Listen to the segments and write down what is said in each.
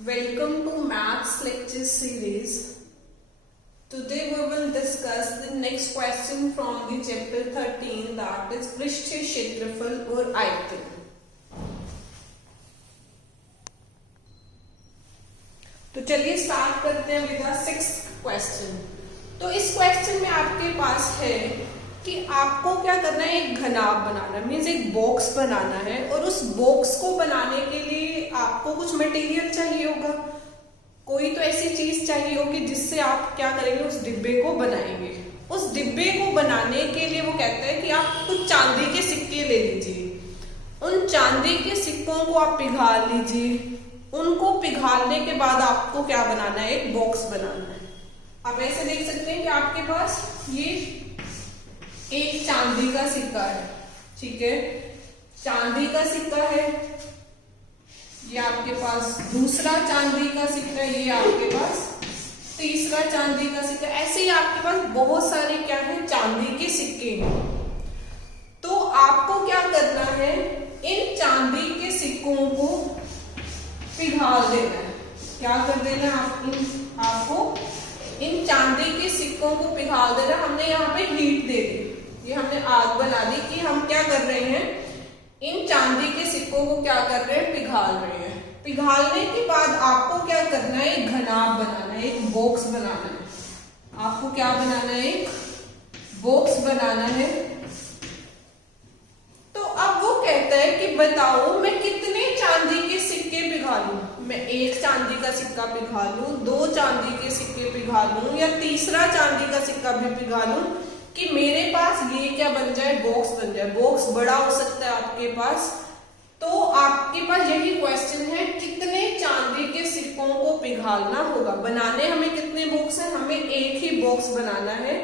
Welcome to Maths Lecture Series. Today we will discuss the next question from the chapter 13, that is पृष्ठीय क्षेत्रफल और आयतन. तो चलिए स्टार्ट करते हैं विद द सिक्स्थ क्वेश्चन. तो इस क्वेश्चन में आपके पास है कि आपको क्या करना है, एक घनाभ बनाना है, मीन्स एक बॉक्स बनाना है, और उस बॉक्स को बनाने के लिए आपको कुछ मटेरियल चाहिए होगा. कोई तो ऐसी चीज चाहिए होगी जिससे आप क्या करेंगे, उस डिब्बे को बनाएंगे. उस डिब्बे को बनाने के लिए वो कहता है कि आप कुछ चांदी के सिक्के ले लीजिए. उन चांदी के सिक्कों को आप पिघाल लीजिए. उनको पिघालने के बाद आपको क्या बनाना है, एक बॉक्स बनाना है. आप ऐसे देख सकते हैं कि आपके पास ये एक चांदी का सिक्का है, ठीक है, चांदी का सिक्का है. ये आपके पास दूसरा चांदी का सिक्का है, ये आपके पास तीसरा चांदी का सिक्का. ऐसे ही आपके पास बहुत सारे क्या है, चांदी के सिक्के हैं. तो आपको क्या करना है, इन चांदी के सिक्कों को पिघाल देना है. क्या कर देना है, आपको इन चांदी के सिक्कों को पिघाल देना. हमने यहाँ पे हीट दे दी, ये हमने आग बना दी कि हम क्या कर रहे हैं, इन चांदी के सिक्कों को क्या कर रहे हैं, पिघाल रहे हैं. पिघालने के बाद आपको क्या करना है, एक घनाभ बनाना है, एक बॉक्स बनाना है. आपको क्या बनाना है, एक बॉक्स बनाना है. तो अब वो कहता है कि बताओ मैं कितने चांदी के सिक्के पिघालूं. मैं एक चांदी का सिक्का पिघालूं, दो चांदी के सिक्के पिघालूं, या तीसरा चांदी का सिक्का भी पिघालूं कि मेरे पास ये क्या बन जाए, बॉक्स बन जाए. बॉक्स बड़ा हो सकता है आपके पास. तो आपके पास यही क्वेश्चन है, कितने चांदी के सिक्कों को पिघालना होगा. बनाने हमें कितने बॉक्स हैं, हमें एक ही बॉक्स बनाना है.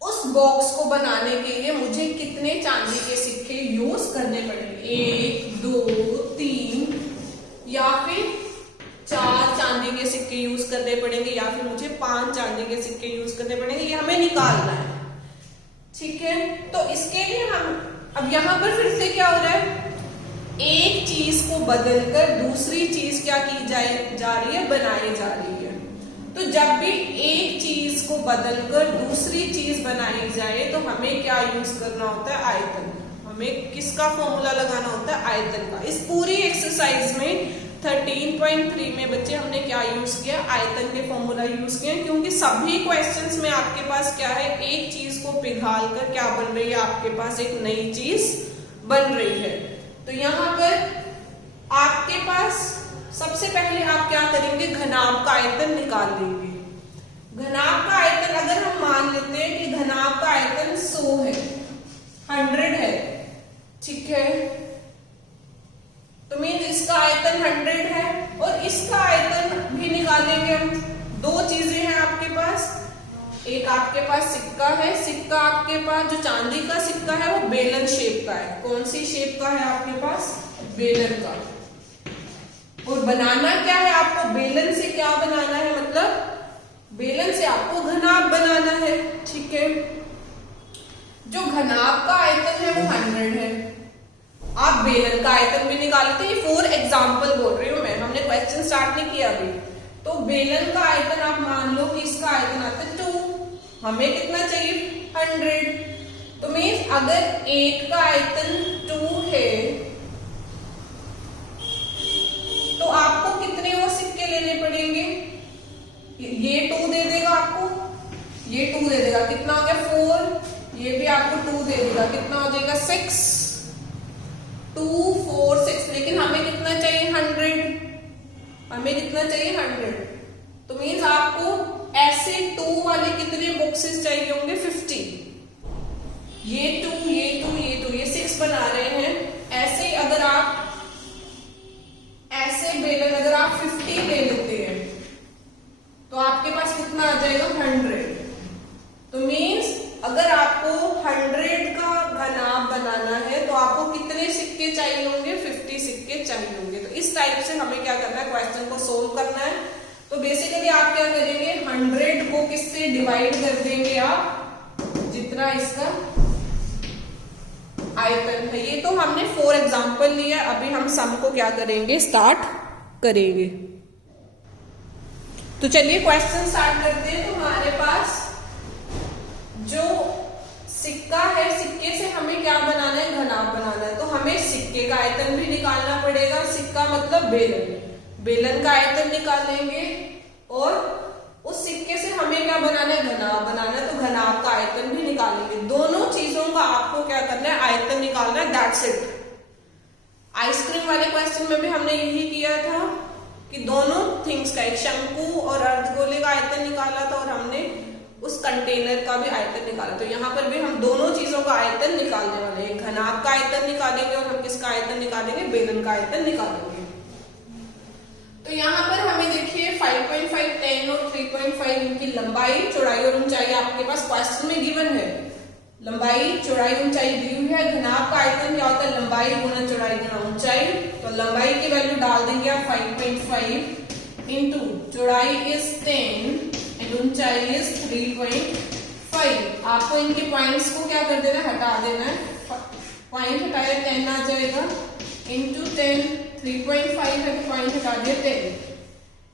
उस बॉक्स को बनाने के लिए मुझे कितने चांदी के सिक्के यूज करने पड़ेंगे, 1 2 3 या फिर 4 चांदी के सिक्के यूज करने पड़ेंगे, या फिर मुझे 5 चांदी के सिक्के यूज करने पड़ेंगे. ये हमें निकालना है, ठीक है. तो इसके लिए हम अब यहां पर फिर से क्या हो रहा है, एक चीज को बदलकर दूसरी चीज क्या की जा रही है, बनाई जा रही है. तो जब भी एक चीज को बदलकर दूसरी चीज बनाई जाए तो हमें क्या यूज करना होता है, आयतन. हमें किसका फॉर्मूला लगाना होता है, आयतन का. इस पूरी एक्सरसाइज में 13.3 में बच्चे हमने क्या यूज किया, आयतन के फॉर्मूला यूज किए, क्योंकि सभी क्वेश्चंस में आपके पास क्या है, एक चीज को पिघाल कर क्या बन रही है, आपके पास एक नई चीज बन रही है. तो यहाँ पर आपके पास सबसे पहले आप क्या करेंगे, घनाभ का आयतन निकाल देंगे. घनाभ का आयतन अगर हम मान लेते हैं कि घनाभ का आयतन 100 है, 100 है, ठीक है, तो मीन इसका आयतन 100 है और इसका आयतन भी निकालेंगे हम. दो चीजें हैं आपके पास, एक आपके पास सिक्का है, सिक्का आपके पास जो चांदी का सिक्का है वो बेलन शेप का है. कौन सी शेप का है आपके पास, बेलन का. और बनाना क्या है आपको, बेलन से क्या बनाना है, मतलब बेलन से आपको घनाभ बनाना है, ठीक है. जो घनाभ का आयतन है वो 100 है. आप बेलन का आयतन भी निकालते हैं, फॉर एग्जाम्पल बोल रही हूं मैं, हमने क्वेश्चन स्टार्ट नहीं किया अभी. तो बेलन का आयतन आप मान लो कि इसका आयतन आता है 2, हमें कितना चाहिए, 100. तो मीन्स अगर एक का आयतन 2 है तो आपको कितने और सिक्के लेने पड़ेंगे, ये 2 दे देगा आपको, ये 2 दे देगा, कितना हो गया 4, ये भी आपको 2 दे देगा, कितना हो जाएगा 6, 2 4 6. लेकिन हमें कितना चाहिए, 100. हमें कितना चाहिए, 100. तो मीन्स आपको ऐसे 2 वाले कितने बॉक्सेस चाहिए होंगे, 50. ये 2 ये 2 ये 2 ये 6 बना रहे हैं. ऐसे अगर आप ऐसे बेलन अगर आप 50 ले लेते हैं तो आपके पास कितना आ जाएगा, 100. तो मीन्स अगर आपको 100 का घनाभ बनाना है तो आपको कितने सिक्के चाहिए होंगे, 50 सिक्के चाहिए होंगे. तो इस टाइप से हमें क्या करना है, क्वेश्चन को सोल्व करना है. तो बेसिकली आप क्या करेंगे, 100 को किससे डिवाइड कर देंगे, आप जितना इसका आयतन है. ये तो हमने फॉर एग्जाम्पल लिया. अभी हम सम को क्या करेंगे, स्टार्ट करेंगे। तो चलिए क्वेश्चन स्टार्ट करते हैं। तो हमारे पास जो सिक्का है, सिक्के से हमें क्या बनाना है, घनाभ बनाना है। तो हमें सिक्के का आयतन भी निकालना पड़ेगा। सिक्का मतलब बेलन, बेलन का आयतन निकालेंगे और उस सिक्के से हमें क्या बनाना है, घनाभ बनाना है। तो घनाभ का आयतन भी निकालेंगे। दोनों चीजों का आपको क्या करना है, आयतन निकालना है। That's it. आइसक्रीम वाले क्वेश्चन में भी हमने यही किया था कि दोनों थिंग्स का, एक शंकु और अर्धगोले का आयतन निकाला था और हमने उस कंटेनर का भी आयतन निकाला। तो यहाँ पर भी हम दोनों चीजों का आयतन निकालने वाले हैं। घनाभ का आयतन निकालेंगे और हम किसका आयतन निकालेंगे, बेलन का आयतन निकालेंगे। तो यहाँ पर हमें देखिए 5.5, 10 और 3.5 इनकी लंबाई, चौड़ाई और ऊंचाई आपके पास क्वेश्चन में गिवन है। लंबाई, चौड़ाई, ऊंचाई दी हुई है। घनाभ का आयतन क्या होता है, लंबाई गुना चौड़ाई गुना ऊंचाई। तो लंबाई की वैल्यू डाल देंगे आप 5.5 इंटू चौड़ाई इज 10 एंड ऊंचाई इज 3.5। आपको इनके पॉइंट्स को क्या कर देना है, हटा देना है। पॉइंट हटाया 10 आ जाएगा इंटू 10, 3.5 है तो पॉइंट हटा दिया 10,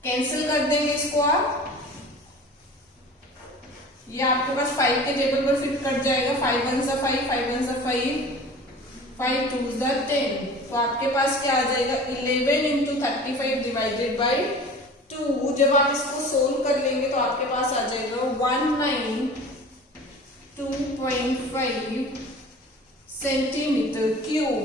कैंसिल कर देंगे इसको आप। ये आपके पास 5 के टेबल पर फिट कट जाएगा। 5 1 सा 5, 5 1 सा 5, 5 2 सा 10। तो आपके पास क्या आ जाएगा, 11 इंटू 35 डिवाइडेड बाई 2। जब आप इसको सोल्व कर लेंगे तो आपके पास आ जाएगा 192.5 सेंटीमीटर क्यूब।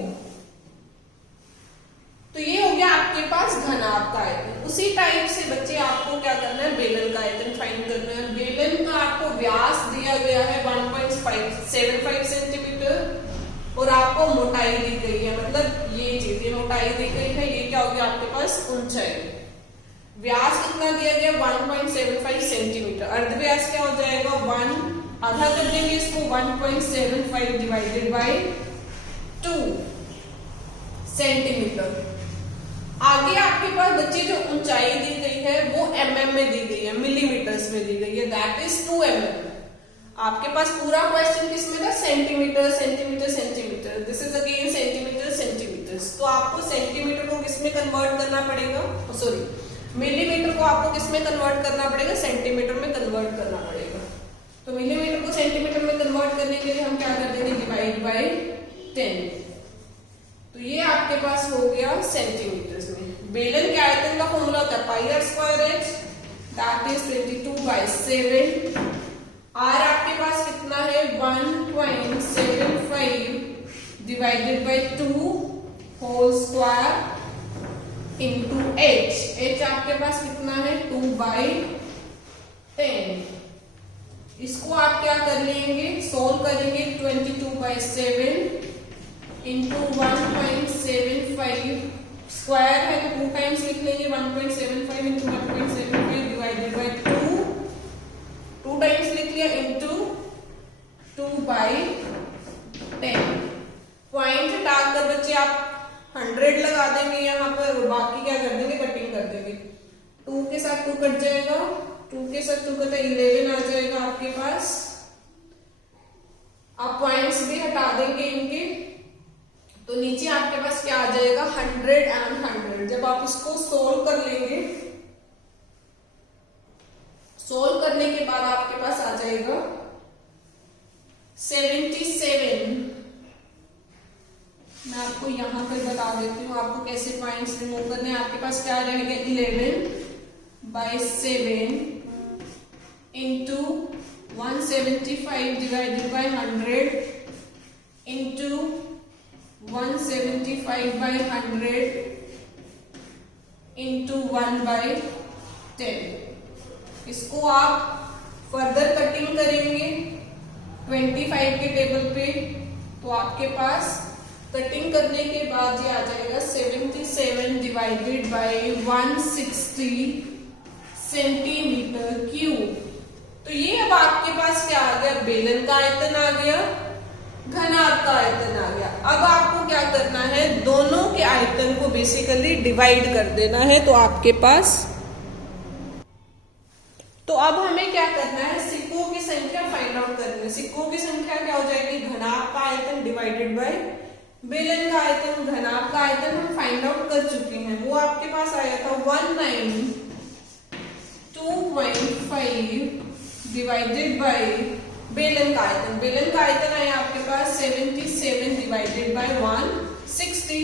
तो ये हो गया आपके पास घनाभ का आयतन। उसी टाइप से बच्चे आपको क्या करना है, बेलन का आयतन फाइंड करना है। बेलन का आपको व्यास दिया गया है 1.75 सेंटीमीटर और आपको मोटाई दी गई है, मतलब ये चीज, ये मोटाई दी गई है। ये क्या हो गया आपके पास, ऊंचाई। व्यास कितना दिया गया, 1.75 सेंटीमीटर। अर्धव्यास क्या हो जाएगा, 1, आधा कर देंगे इसको, 1.75 डिवाइडेड बाई 2 सेंटीमीटर। आगे आपके पास बच्चे जो ऊंचाई दी गई है वो mm में दी गई है, मिलीमीटर्स में दी गई है, दैट इज 2 mm। आपके पास पूरा क्वेश्चन किसमें था, centimetre centimetre centimetre. This is again centimetre centimetres. तो आपको सेंटीमीटर को किसमें कन्वर्ट करना पड़ेगा, सॉरी मिलीमीटर को आपको किसमें कन्वर्ट करना पड़ेगा, सेंटीमीटर में कन्वर्ट करना पड़ेगा। तो मिलीमीटर को सेंटीमीटर में कन्वर्ट करने के लिए हम क्या कर देंगे, डिवाइड बाई 10। तो ये आपके पास हो गया सेंटीमीटर्स में। बेलन के आयतन का फॉर्मूला होता है pi r square h, that is 22/7। R आपके पास कितना है, 1.75 divided by 2 whole square into h. H आपके पास कितना है, 2/10। इसको आप क्या कर लेंगे, सोल्व करेंगे। 22/7 इंटू 1.75, स्क्वायर है तो 2 टाइम्स लिख लेंगे। 1.75 इंटू 1.75 डिवाइडेड बाई 2 टाइम्स लिख लिया, इंटू 2/10। पॉइंट हटाकर बच्चे आप 100 लगा देंगे यहाँ पर और बाकी क्या कर देंगे, कटिंग कर देंगे। 2 के साथ 2 कट जाएगा, 2 के साथ 2 कटा 11 आ जाएगा आपके पास। आप पॉइंट्स भी हटा देंगे इनके, तो नीचे आपके पास क्या आ जाएगा, 100 एंड 100। जब आप इसको सोल्व कर लेंगे, सोल्व करने के बाद आपके पास आ जाएगा 77। मैं आपको यहां पर बता देती हूँ आपको कैसे पॉइंट्स रिमूव करने हैं। आपके पास क्या रहेगा, 11/7 into 175 divided by 100 into 175/100 into 1/10। इसको आप फर्दर कटिंग करेंगे 25 के टेबल पे, तो आपके पास कटिंग करने के बाद ये आ जाएगा 77 डिवाइडेड बाई 160 सेंटीमीटर क्यूब। तो ये अब आपके पास क्या आ गया, बेलन का आयतन आ गया, घनाभ का आयतन आ गया। अब आपको क्या करना है, दोनों के आयतन को बेसिकली डिवाइड कर देना है। तो आपके पास, तो अब हमें क्या करना है, सिक्कों की संख्या फाइंड आउट करनी है। सिक्कों की संख्या क्या हो जाएगी, घनाभ का आयतन डिवाइडेड बाय बेलन का आयतन। घनाभ का आयतन हम फाइंड आउट कर चुके हैं, वो आपके पास आया था 192.5 डिवाइडेड बाय बेलन का आयतन। बेलन का आयतन आया आपके पास 77 डिवाइडेड बाय 160।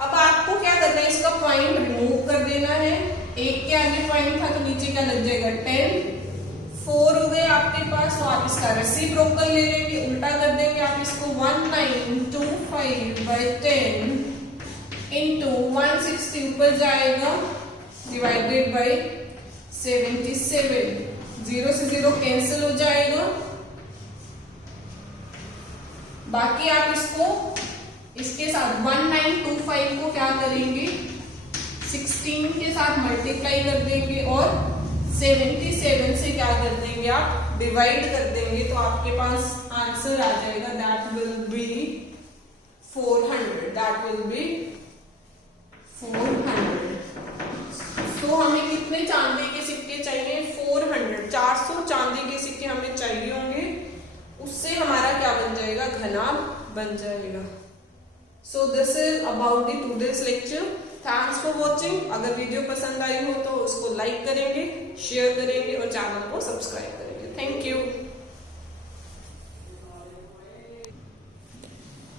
अब आपको क्या करना है, इसका पॉइंट रिमूव कर देना है। एक के आगे पॉइंट था तो नीचे क्या लग जाएगा 10, 4 हो गए आपके पास, तो आप इसका रेसिप्रोकल ले लेंगे, उल्टा कर देंगे आप इसको 1925/10 इंटू 160 ऊपर जाएगा डिवाइडेड बाय 77, 0 से 0 कैंसिल हो जाएगा। बाकी आप इसको इसके साथ 1925 को क्या करेंगे 16 के साथ मल्टीप्लाई कर देंगे और 77 से क्या कर देंगे आप डिवाइड कर देंगे, तो आपके पास आंसर आ जाएगा that will be 400, that will be 400। तो हमें कितने चांदी के सिक्के चाहिए 400, 400 चांदी के सिक्के हमें चाहिए होंगे, उससे हमारा क्या बन जाएगा घनाभ बन जाएगा। So this is about the today's lecture. Thanks for watching. अगर वीडियो पसंद आई हो तो उसको लाइक करेंगे, शेयर करेंगे और चैनल को सब्सक्राइब करेंगे। Thank you.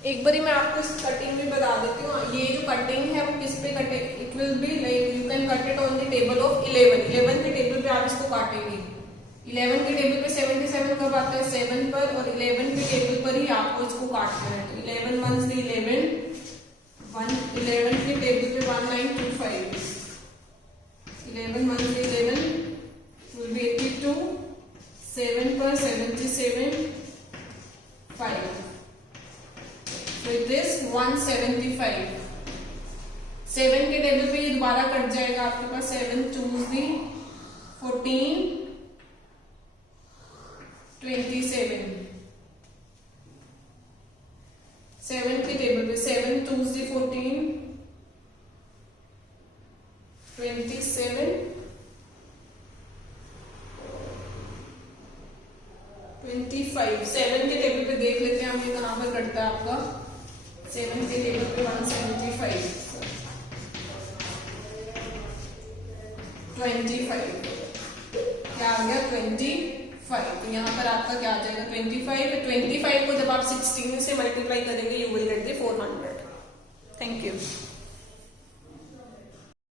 एक बारी मैं आपको इस कटिंग भी बता देती हूँ। ये जो कटिंग है वो किस पे कटे, it will be like you can cut it on the table of 11। 11 के टेबल पे आप इसको काटेंगे। 11 के टेबल पे 77 कब आता है 7 पर, और 11 के टेबल पर ही आपको इसको काटना है। तो 11 1 से 11 के टेबल पे 1925, 11 1 से 11 will be 82, 7 पर 77 5, so it is 175। 7 के टेबल पे ये दोबारा कट जाएगा आपके पास, 7 2 दी 14 27। 7 के टेबल पे 7 2 दी 14 27 25। 7 के टेबल पे देख लेते हैं हम ये कहां पर कटता है आपका। 7 के टेबल पे 175 25 क्या आ गया 25। तो यहाँ पर आपका क्या आ जाएगा 25। 25 को जब आप 16 से मल्टीप्लाई करेंगे you will get the 400। Thank you.